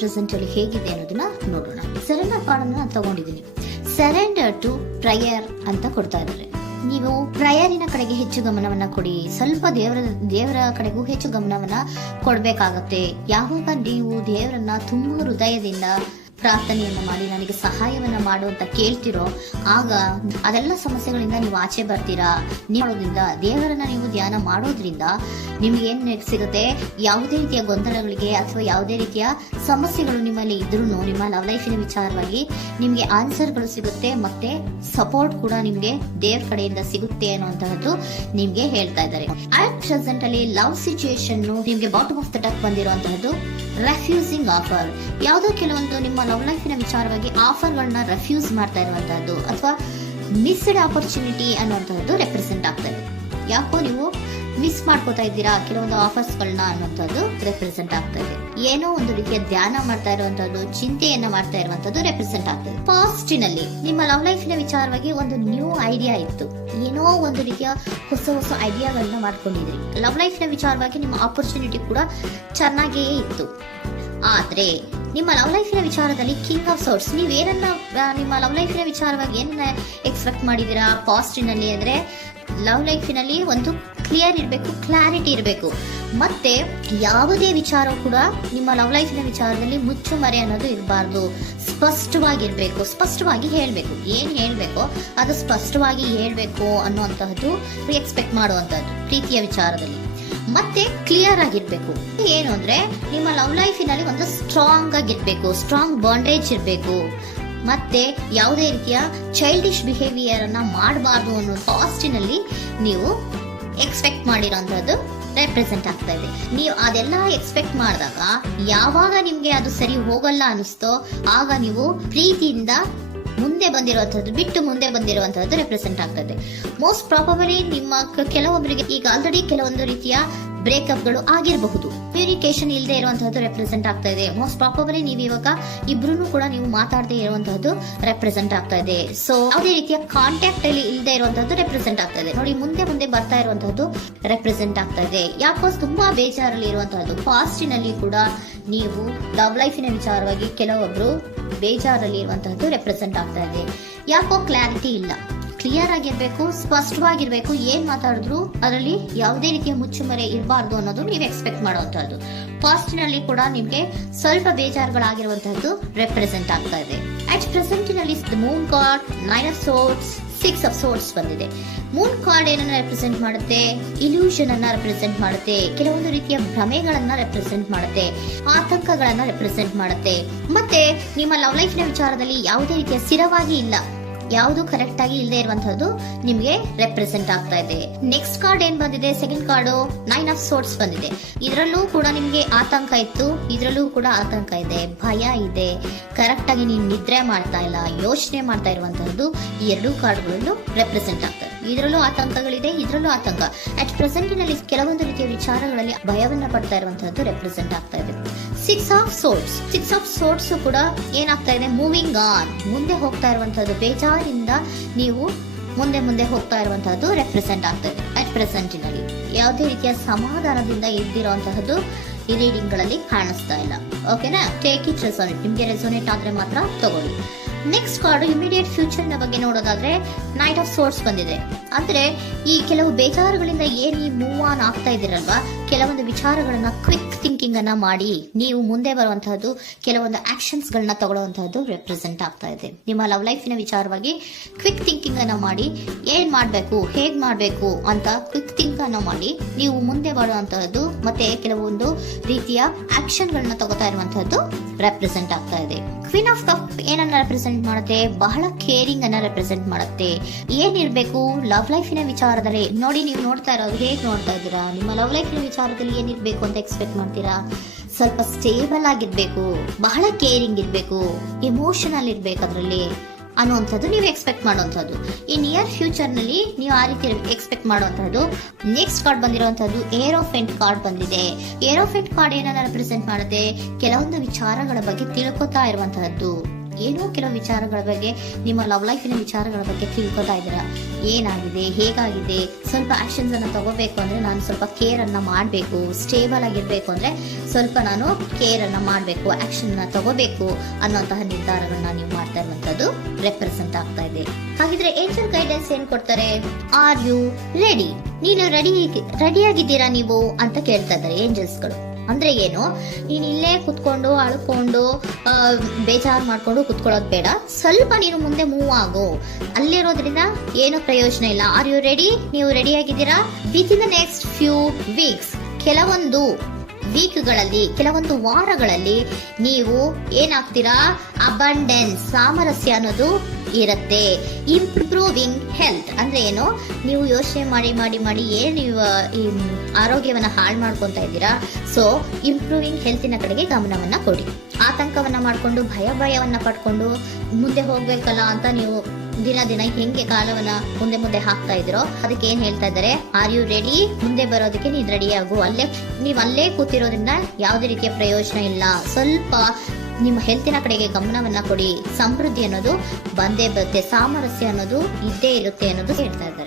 Present ಅಲ್ಲಿ ಹೇಗಿದೆ ಅನ್ನೋದನ್ನ ನೋಡೋಣ. ಸರೆಂಡರ್ ಕಾರ್ಡ್ ಅನ್ನ ನಾನು ತಗೊಂಡಿದ್ದೀನಿ. ಸರೆಂಡರ್ ಟು ಪ್ರಯರ್ ಅಂತ ಕೊಡ್ತಾ ಇದ್ದಾರೆ. ನೀವು ಪ್ರಯರಿನ ಕಡೆಗೆ ಹೆಚ್ಚು ಗಮನವನ್ನ ಕೊಡಿ, ಸ್ವಲ್ಪ ದೇವರ ಕಡೆಗೂ ಹೆಚ್ಚು ಗಮನವನ್ನ ಕೊಡ್ಬೇಕಾಗತ್ತೆ. ಯಾವಾಗ ನೀವು ದೇವರನ್ನ ತುಂಬಾ ಹೃದಯದಿಂದ ಪ್ರಾರ್ಥನೆಯನ್ನ ಮಾಡಿ ನನಗೆ ಸಹಾಯವನ್ನ ಮಾಡು ಅಂತ ಕೇಳ್ತಿರೋ, ಆಗ ಅದೆಲ್ಲ ಸಮಸ್ಯೆಗಳಿಂದ ನೀವು ಆಚೆ ಬರ್ತೀರಾ. ಮಾಡೋದ್ರಿಂದ, ದೇವರನ್ನ ನೀವು ಧ್ಯಾನ ಮಾಡೋದ್ರಿಂದ ನಿಮ್ಗೆ ಏನ್ ಸಿಗುತ್ತೆ, ಯಾವುದೇ ರೀತಿಯ ಗೊಂದಲಗಳಿಗೆ ಅಥವಾ ಯಾವುದೇ ರೀತಿಯ ಸಮಸ್ಯೆಗಳು ನಿಮ್ಮಲ್ಲಿ ಇದ್ರೂ ನಿಮ್ಮ ಲವ್ ಲೈಫಿನ ವಿಚಾರವಾಗಿ ನಿಮ್ಗೆ ಆನ್ಸರ್ಗಳು ಸಿಗುತ್ತೆ, ಮತ್ತೆ ಸಪೋರ್ಟ್ ಕೂಡ ನಿಮ್ಗೆ ದೇವ್ರ ಕಡೆಯಿಂದ ಸಿಗುತ್ತೆ ಅನ್ನುವಂತಹದ್ದು ನಿಮ್ಗೆ ಹೇಳ್ತಾ ಇದ್ದಾರೆ. ಅಟ್ ಪ್ರೆಸೆಂಟ್ ಅಲ್ಲಿ ಲವ್ ಸಿಚುಯೇಷನ್ ನಿಮ್ಗೆ ಬಾಟಮ್ ಆಫ್ ದ ಡಕ್ ಬಂದಿರುವಂತಹದ್ದು ರೆಫ್ಯೂಸಿಂಗ್ ಆಫರ್. ಯಾವುದೋ ಕೆಲವೊಂದು ನಿಮ್ಮ ಲವ್ ಲೈಫಿನ ವಿಚಾರವಾಗಿ ಆಫರ್ಗಳನ್ನ ರೆಫ್ಯೂಸ್ ಮಾಡ್ತಾ ಇರುವಂತಹದ್ದು ಅಥವಾ ಮಿಸ್ಡ್ ಆಪರ್ಚುನಿಟಿ ಅನ್ನುವಂತಹದ್ದು ರೆಪ್ರೆಸೆಂಟ್ ಆಗ್ತಾ ಇದೆ. ಯಾಕೋ ನೀವು ಮಿಸ್ ಮಾಡ್ಕೋತಾ ಇದ್ದೀರಾ ಕೆಲವೊಂದು ಆಫರ್ಸ್ ಗಳನ್ನ ಅನ್ನುವಂಥದ್ದು ರೆಪ್ರೆಸೆಂಟ್ ಆಗ್ತಾ ಇದೆ. ಏನೋ ಒಂದು ರೀತಿಯ ಧ್ಯಾನ ಮಾಡ್ತಾ ಇರುವಂತದ್ದು, ಚಿಂತೆಯನ್ನ ಮಾಡ್ತಾ ಇರುವಂತದ್ದು ರೆಪ್ರೆಸೆಂಟ್ ಆಗ್ತಾ ಇದೆ. ಪಾಸ್ಟಿನಲ್ಲಿ ನಿಮ್ಮ ಲವ್ ಲೈಫಿನ ವಿಚಾರವಾಗಿ ಒಂದು ನ್ಯೂ ಐಡಿಯಾ ಇತ್ತು, ಏನೋ ಒಂದು ರೀತಿಯ ಹೊಸ ಹೊಸ ಐಡಿಯಾಗಳನ್ನ ಮಾಡ್ಕೊಂಡಿದ್ರಿ. ಲವ್ ಲೈಫಿನ ವಿಚಾರವಾಗಿ ನಿಮ್ಮ ಆಪರ್ಚುನಿಟಿ ಕೂಡ ಚೆನ್ನಾಗಿಯೇ ಇತ್ತು. ಆದ್ರೆ ನಿಮ್ಮ ಲವ್ ಲೈಫಿನ ವಿಚಾರದಲ್ಲಿ ಕಿಂಗ್ ಆಫ್ ಸೋರ್ಸ್, ನೀವೇನನ್ನ ನಿಮ್ಮ ಲವ್ ಲೈಫಿನ ವಿಚಾರವಾಗಿ ಏನನ್ನ ಎಕ್ಸ್ಪೆಕ್ಟ್ ಮಾಡಿದೀರಾ ಪಾಸ್ಟಿನಲ್ಲಿ ಅಂದ್ರೆ, ಲವ್ ಲೈಫಿನಲ್ಲಿ ಒಂದು ಕ್ಲಿಯರ್ ಇರಬೇಕು, ಕ್ಲಾರಿಟಿ ಇರಬೇಕು, ಮತ್ತೆ ಯಾವುದೇ ವಿಚಾರ ಕೂಡ ನಿಮ್ಮ ಲವ್ ಲೈಫಿನ ವಿಚಾರದಲ್ಲಿ ಮುಚ್ಚುಮರೆ ಅನ್ನೋದು ಇರಬಾರ್ದು. ಸ್ಪಷ್ಟವಾಗಿರ್ಬೇಕು, ಸ್ಪಷ್ಟವಾಗಿ ಹೇಳ್ಬೇಕು, ಏನ್ ಹೇಳ್ಬೇಕೋ ಅದು ಸ್ಪಷ್ಟವಾಗಿ ಹೇಳ್ಬೇಕು ಅನ್ನುವಂತಹದ್ದು ಎಕ್ಸ್ಪೆಕ್ಟ್ ಮಾಡುವಂತಹದ್ದು ಪ್ರೀತಿಯ ವಿಚಾರದಲ್ಲಿ. ಮತ್ತೆ ಕ್ಲಿಯರ್ ಆಗಿರ್ಬೇಕು. ಏನು ಅಂದ್ರೆ ನಿಮ್ಮ ಲವ್ ಲೈಫಿನಲ್ಲಿ ಒಂದು ಸ್ಟ್ರಾಂಗ್ ಆಗಿರ್ಬೇಕು, ಸ್ಟ್ರಾಂಗ್ ಬಾಂಡೇಜ್ ಇರಬೇಕು, ಮತ್ತೆ ಯಾವುದೇ ರೀತಿಯ ಚೈಲ್ಡಿಶ್ ಬಿಹೇವಿಯರ್ ಅನ್ನ ಮಾಡಬಾರ್ದು ಅನ್ನೋ ಪಾಸ್ಟಿನಲ್ಲಿ ನೀವು ಎಕ್ಸ್ಪೆಕ್ಟ್ ಮಾಡಿರೋಂಥದ್ದು ರೆಪ್ರೆಸೆಂಟ್ ಆಗ್ತಾ ಇದೆ. ನೀವು ಅದೆಲ್ಲ ಎಕ್ಸ್ಪೆಕ್ಟ್ ಮಾಡಿದಾಗ ಯಾವಾಗ ನಿಮ್ಗೆ ಅದು ಸರಿ ಹೋಗಲ್ಲ ಅನಿಸ್ತೋ ಆಗ ನೀವು ಪ್ರೀತಿಯಿಂದ ಮುಂದೆ ಬಂದಿರುವಂತಹದ್ದು ಬಿಟ್ಟು ಮುಂದೆ ಬಂದಿರುವಂತಹದ್ದು ರೆಪ್ರೆಸೆಂಟ್ ಆಗ್ತದೆ. ಮೋಸ್ಟ್ ಪ್ರಾಬಬಲಿ ನಿಮ್ಮ ಕೆಲವೊಬ್ಬರಿಗೆ ಈಗ ಆಲ್ರೆಡಿ ಕೆಲವೊಂದು ರೀತಿಯ ಬ್ರೇಕಪ್ ಗಳು ಆಗಿರಬಹುದು, ಕಮ್ಯುನಿಕೇಶನ್ ಇಲ್ಲದೆ ಇರುವಂತಹದ್ದು ರೆಪ್ರೆಸೆಂಟ್ ಆಗ್ತಾ ಇದೆ. ಮೋಸ್ಟ್ ಪ್ರಾಬಬಲಿ ನೀವು ಇವಾಗ ಇಬ್ರು ಕೂಡ ನೀವು ಮಾತಾಡದೆ ಇರುವಂತಹದ್ದು ರೆಪ್ರೆಸೆಂಟ್ ಆಗ್ತಾ ಇದೆ. ಸೊ ಯಾವುದೇ ರೀತಿಯ ಕಾಂಟ್ಯಾಕ್ಟ್ ಅಲ್ಲಿ ಇಲ್ಲದೆ ಇರುವಂತಹದ್ದು ರೆಪ್ರೆಸೆಂಟ್ ಆಗ್ತಾ ಇದೆ. ನೋಡಿ, ಮುಂದೆ ಮುಂದೆ ಬರ್ತಾ ಇರುವಂತಹದ್ದು ರೆಪ್ರೆಸೆಂಟ್ ಆಗ್ತಾ ಇದೆ. ಯಾಕೋ ತುಂಬಾ ಬೇಜಾರಲ್ಲಿ ಇರುವಂತಹದ್ದು. ಪಾಸ್ಟಿನಲ್ಲಿ ಕೂಡ ನೀವು ಲವ್ ಲೈಫಿನ ವಿಚಾರವಾಗಿ ಕೆಲವೊಬ್ರು ಬೇಜಾರಲ್ಲಿ ಇರುವಂತಹದ್ದು ರೆಪ್ರೆಸೆಂಟ್ ಆಗ್ತಾ ಇದೆ. ಯಾಕೋ ಕ್ಲಾರಿಟಿ ಇಲ್ಲ, ಕ್ಲಿಯರ್ ಆಗಿರ್ಬೇಕು, ಸ್ಪಷ್ಟವಾಗಿರ್ಬೇಕು. ಏನ್ ಮಾತಾಡಿದ್ರು ಅದರಲ್ಲಿ ಯಾವುದೇ ರೀತಿಯ ಮುಚ್ಚುಮರೆ ಇರಬಾರ್ದು ಅನ್ನೋದು ನೀವು ಎಕ್ಸ್ಪೆಕ್ಟ್ ಮಾಡುವಂತಹದ್ದು. ಪಾಸ್ಟಿನಲ್ಲಿ ಕೂಡ ನಿಮ್ಗೆ ಸ್ವಲ್ಪ ಬೇಜಾರುಗಳಾಗಿರುವಂತಹದ್ದು ರೆಪ್ರೆಸೆಂಟ್ ಆಗ್ತಾ ಇದೆ. ಅಟ್ ಪ್ರೆಸೆಂಟಿನಲ್ಲಿ moon card, 9 of swords, 6 of swords ಬಂದಿದೆ. ಮೂನ್ ಕಾರ್ಡ್ ಏನನ್ನ ರೆಪ್ರೆಸೆಂಟ್ ಮಾಡುತ್ತೆ? ಇಲ್ಯೂಷನ್ ಅನ್ನ ರೆಪ್ರೆಸೆಂಟ್ ಮಾಡುತ್ತೆ, ಕೆಲವೊಂದು ರೀತಿಯ ಭ್ರಮೆಗಳನ್ನ ರೆಪ್ರೆಸೆಂಟ್ ಮಾಡುತ್ತೆ, ಆತಂಕಗಳನ್ನ ರೆಪ್ರೆಸೆಂಟ್ ಮಾಡುತ್ತೆ. ಮತ್ತೆ ನಿಮ್ಮ ಲವ್ ಲೈಫಿನ ವಿಚಾರದಲ್ಲಿ ಯಾವುದೇ ರೀತಿಯ ಸ್ಥಿರವಾಗಿ ಇಲ್ಲ, ಯಾವುದು ಕರೆಕ್ಟ್ ಆಗಿ ಇಲ್ಲದೆ ಇರುವಂತಹದ್ದು ನಿಮ್ಗೆ ರೆಪ್ರೆಸೆಂಟ್ ಆಗ್ತಾ ಇದೆ. ನೆಕ್ಸ್ಟ್ ಕಾರ್ಡ್ ಏನ್ ಬಂದಿದೆ? ಸೆಕೆಂಡ್ ಕಾರ್ಡ್ 9 ಆಫ್ ಸೋರ್ಡ್ಸ್ ಬಂದಿದೆ. ಇದರಲ್ಲೂ ಕೂಡ ನಿಮ್ಗೆ ಆತಂಕ ಇತ್ತು, ಇದರಲ್ಲೂ ಕೂಡ ಆತಂಕ ಇದೆ, ಭಯ ಇದೆ, ಕರೆಕ್ಟ್ ಆಗಿ ನೀವು ನಿದ್ರೆ ಮಾಡ್ತಾ ಇಲ್ಲ, ಯೋಚನೆ ಮಾಡ್ತಾ ಇರುವಂತಹದ್ದು ಈ ಎರಡೂ ಕಾರ್ಡ್ಗಳಲ್ಲೂ ರೆಪ್ರೆಸೆಂಟ್ ಆಗ್ತದೆ. ಇದರಲ್ಲೂ ಆತಂಕಗಳಿದೆ, ಇದರಲ್ಲೂ ಆತಂಕ. ಅಟ್ ಪ್ರೆಸೆಂಟಿನಲ್ಲಿ ಕೆಲವೊಂದು ರೀತಿಯ ವಿಚಾರಗಳಲ್ಲಿ ಭಯವನ್ನ ಪಡ್ತಾ ಇರುವಂತಹದ್ದು ರೆಪ್ರೆಸೆಂಟ್ ಆಗ್ತಾ ಇದೆ. 6 ಆಫ್ ಸೋರ್ಡ್ಸ್ ಕೂಡ ಏನಾಗ್ತಾ ಇದೆ? ಮೂವಿಂಗ್ ಆನ್, ಮುಂದೆ ಹೋಗ್ತಾ ಇರುವಂತಹದ್ದು, ಬೇಜಾರಿಂದ ನೀವು ಮುಂದೆ ಮುಂದೆ ಹೋಗ್ತಾ ಇರುವಂತಹದ್ದು ರೆಪ್ರೆಸೆಂಟ್ ಆಗ್ತಾ ಇದೆ. ಅಟ್ ಪ್ರೆಸೆಂಟಿನಲ್ಲಿ ಯಾವುದೇ ರೀತಿಯ ಸಮಾಧಾನದಿಂದ ಇದ್ದಿರುವಂತಹದ್ದು ಈ ರೀಡಿಂಗ್ ಗಳಲ್ಲಿ ಕಾಣಿಸ್ತಾ ಇಲ್ಲ. ಓಕೆನಾ? ಟೇಕ್ ಇಟ್ ರೆಸೋನೇಟ್, ನಿಮ್ಗೆ ರೆಸೋನೇಟ್ ಆದ್ರೆ ಮಾತ್ರ ತಗೊಳ್ಳಿ. ನೆಕ್ಸ್ಟ್ ಕಾರ್ಡ್ ಇಮಿಡಿಯೇಟ್ ಫ್ಯೂಚರ್ ನ ಬಗ್ಗೆ ನೋಡೋದಾದ್ರೆ ನೈಟ್ ಆಫ್ ಸೋರ್ಡ್ಸ್ ಬಂದಿದೆ. ಅಂದ್ರೆ ಈ ಕೆಲವು ಬೇಜಾರುಗಳಿಂದ ಏನ್ ನೀವು ಮೂವ್ ಆನ್ ಆಗ್ತಾ ಇದ್ದೀರಲ್ವಾ, ಕೆಲವೊಂದು ವಿಚಾರಗಳನ್ನ ಕ್ವಿಕ್ ಥಿಂಕಿಂಗ್ ಅನ್ನ ಮಾಡಿ ನೀವು ಮುಂದೆ ಬರುವಂತಹದ್ದು, ಕೆಲವೊಂದು ಆಕ್ಷನ್ಸ್ ಗಳನ್ನ ತಗೊಳ್ಳುವಂತಹದ್ದು ರೆಪ್ರೆಸೆಂಟ್ ಆಗ್ತಾ ಇದೆ. ನಿಮ್ಮ ಲವ್ ಲೈಫಿನ ವಿಚಾರವಾಗಿ ಕ್ವಿಕ್ ಥಿಂಕಿಂಗ್ ಅನ್ನ ಮಾಡಿ ಏನ್ ಮಾಡ್ಬೇಕು, ಹೇಗ್ ಮಾಡ್ಬೇಕು ಅಂತ ಕ್ವಿಕ್ ಥಿಂಕ್ ಅನ್ನ ಮಾಡಿ ನೀವು ಮುಂದೆ ಬರುವಂತಹದ್ದು, ಮತ್ತೆ ಕೆಲವೊಂದು ರೀತಿಯ ಆಕ್ಷನ್ ಗಳನ್ನ ತಗೋತಾ ಇರುವಂತಹದ್ದು ರೆಪ್ರೆಸೆಂಟ್ ಆಗ್ತಾ ಇದೆ. ಕ್ವೀನ್ ಆಫ್ ಕಪ್ ಏನನ್ನ ರೆಪ್ರೆಸೆಂಟ್ ಮಾಡುತ್ತೆ? ಬಹಳ ಕೇರಿಂಗ್ ಅನ್ನ ರೆಪ್ರೆಸೆಂಟ್ ಮಾಡುತ್ತೆ. ಏನಿರ್ಬೇಕು ಲವ್ ಲೈಫಿನ ವಿಚಾರದಲ್ಲಿ? ನೋಡಿ, ನೀವು ನೋಡ್ತಾ ಇರೋದು ಹೇಗ್ ನೋಡ್ತಾ ಇದ್ದೀರಾ? ನಿಮ್ಮ ಲವ್ ಲೈಫಿನ ವಿಚಾರದಲ್ಲಿ ಏನಿರ್ಬೇಕು ಅಂತ ಎಕ್ಸ್ಪೆಕ್ಟ್ ಮಾಡ್ತೀರಾ? ಸ್ವಲ್ಪ ಸ್ಟೇಬಲ್ ಆಗಿರ್ಬೇಕು, ಬಹಳ ಕೇರಿಂಗ್ ಇರ್ಬೇಕು, ಎಮೋಷನಲ್ ಇರ್ಬೇಕು ಅದರಲ್ಲಿ ಅನ್ನುವಂಥದ್ದು ನೀವು ಎಕ್ಸ್ಪೆಕ್ಟ್ ಮಾಡುವಂಥದ್ದು. ಈ ನಿಯರ್ ಫ್ಯೂಚರ್ ನಲ್ಲಿ ನೀವು ಆ ರೀತಿ ಎಕ್ಸ್ಪೆಕ್ಟ್ ಮಾಡುವಂತಹದ್ದು. ನೆಕ್ಸ್ಟ್ ಕಾರ್ಡ್ ಬಂದಿರುವಂತಹದ್ದು ಏರೋಫೆಂಟ್ ಕಾರ್ಡ್ ಬಂದಿದೆ. ಏರೋಫೆಂಟ್ ಕಾರ್ಡ್ ಏನನ್ನ ರೆಪ್ರೆಸೆಂಟ್ ಮಾಡುತ್ತೆ? ಕೆಲವೊಂದು ವಿಚಾರಗಳ ಬಗ್ಗೆ ತಿಳ್ಕೊತಾ ಇರುವಂತಹದ್ದು. ಏನೋ ಕೆಲವು ವಿಚಾರಗಳ ಬಗ್ಗೆ, ನಿಮ್ಮ ಲವ್ ಲೈಫಿನ ವಿಚಾರಗಳ ಬಗ್ಗೆ ತಿಳ್ಕೊತಾ ಇದ್ದೀರಾ. ಏನಾಗಿದೆ, ಹೇಗಾಗಿದೆ, ಸ್ವಲ್ಪ ಆಕ್ಷನ್ಸ್ ಅನ್ನ ತಗೋಬೇಕು ಅಂದ್ರೆ ನಾನು ಸ್ವಲ್ಪ ಕೇರ್ ಅನ್ನ ಮಾಡಬೇಕು, ಸ್ಟೇಬಲ್ ಆಗಿರ್ಬೇಕು ಅಂದ್ರೆ ಸ್ವಲ್ಪ ನಾನು ಕೇರ್ ಅನ್ನ ಮಾಡಬೇಕು, ಆಕ್ಷನ್ ನ ತಗೋಬೇಕು ಅನ್ನುವಂತಹ ನಿರ್ಧಾರಗಳನ್ನ ನೀವು ಮಾಡ್ತಾ ಇರುವಂತದ್ದು ರೆಪ್ರೆಸೆಂಟ್ ಆಗ್ತಾ ಇದೆ. ಹಾಗಿದ್ರೆ ಏಂಜಲ್ ಗೈಡೆನ್ಸ್ ಏನ್ ಕೊಡ್ತಾರೆ? Are you ready? ನೀನು ರೆಡಿಯಾಗಿದ್ದೀರಾ ನೀವು ಅಂತ ಕೇಳ್ತಾ ಇದ್ದಾರೆ ಏಂಜಲ್ಸ್ಗಳು. ಅಂದ್ರೆ ಏನು, ನೀನು ಇಲ್ಲೇ ಕುತ್ಕೊಂಡು ಅಳ್ಕೊಂಡು ಬೇಜಾರು ಮಾಡ್ಕೊಂಡು ಕುತ್ಕೊಳ್ಳೋದು ಬೇಡ, ಸ್ವಲ್ಪ ನೀನು ಮುಂದೆ ಮೂವ್ ಆಗು. ಅಲ್ಲಿರೋದ್ರಿಂದ ಏನು ಪ್ರಯೋಜನ ಇಲ್ಲ. Are you ready? ನೀವು ರೆಡಿಯಾಗಿದ್ದೀರಾ? Within the next few weeks, ಕೆಲವೊಂದು ವೀಕ್ಗಳಲ್ಲಿ, ಕೆಲವೊಂದು ವಾರಗಳಲ್ಲಿ ನೀವು ಏನಾಗ್ತೀರಾ? ಅಬಂಡೆನ್ಸ್, ಸಾಮರಸ್ಯ ಅನ್ನೋದು ಇರುತ್ತೆ. ಇಂಪ್ರೂವಿಂಗ್ ಹೆಲ್ತ್ ಅಂದ್ರೆ ಏನು, ನೀವು ಯೋಚನೆ ಮಾಡಿ ಮಾಡಿ ಮಾಡಿ ಏನು ನೀವು ಈ ಆರೋಗ್ಯವನ್ನ ಹಾಳು ಮಾಡ್ಕೊಂತ ಇದ್ದೀರಾ. ಸೊ ಇಂಪ್ರೂವಿಂಗ್ ಹೆಲ್ತಿನ ಕಡೆಗೆ ಗಮನವನ್ನ ಕೊಡಿ. ಆತಂಕವನ್ನ ಮಾಡ್ಕೊಂಡು ಭಯವನ್ನ ಪಡ್ಕೊಂಡು ಮುಂದೆ ಹೋಗ್ಬೇಕಲ್ಲ ಅಂತ ನೀವು ದಿನ ಹೆಂಗೆ ಕಾಲವನ್ನ ಮುಂದೆ ಹಾಕ್ತಾ ಇದ್ರೋ, ಅದಕ್ಕೆ ಏನ್ ಹೇಳ್ತಾ ಇದ್ದಾರೆ? Are you ready? ಮುಂದೆ ಬರೋದಕ್ಕೆ ನೀನ್ ರೆಡಿ ಆಗು. ಅಲ್ಲೇ ಕೂತಿರೋದ್ರಿಂದ ಯಾವುದೇ ರೀತಿಯ ಪ್ರಯೋಜನ ಇಲ್ಲ. ಸ್ವಲ್ಪ ನಿಮ್ಮ ಹೆಲ್ತಿನ ಕಡೆಗೆ ಗಮನವನ್ನ ಕೊಡಿ. ಸಮೃದ್ಧಿ ಅನ್ನೋದು ಬಂದೇ ಬರುತ್ತೆ, ಸಾಮರಸ್ಯ ಅನ್ನೋದು ಇದ್ದೇ ಇರುತ್ತೆ ಅನ್ನೋದು ಹೇಳ್ತಾ ಇದ್ದಾರೆ.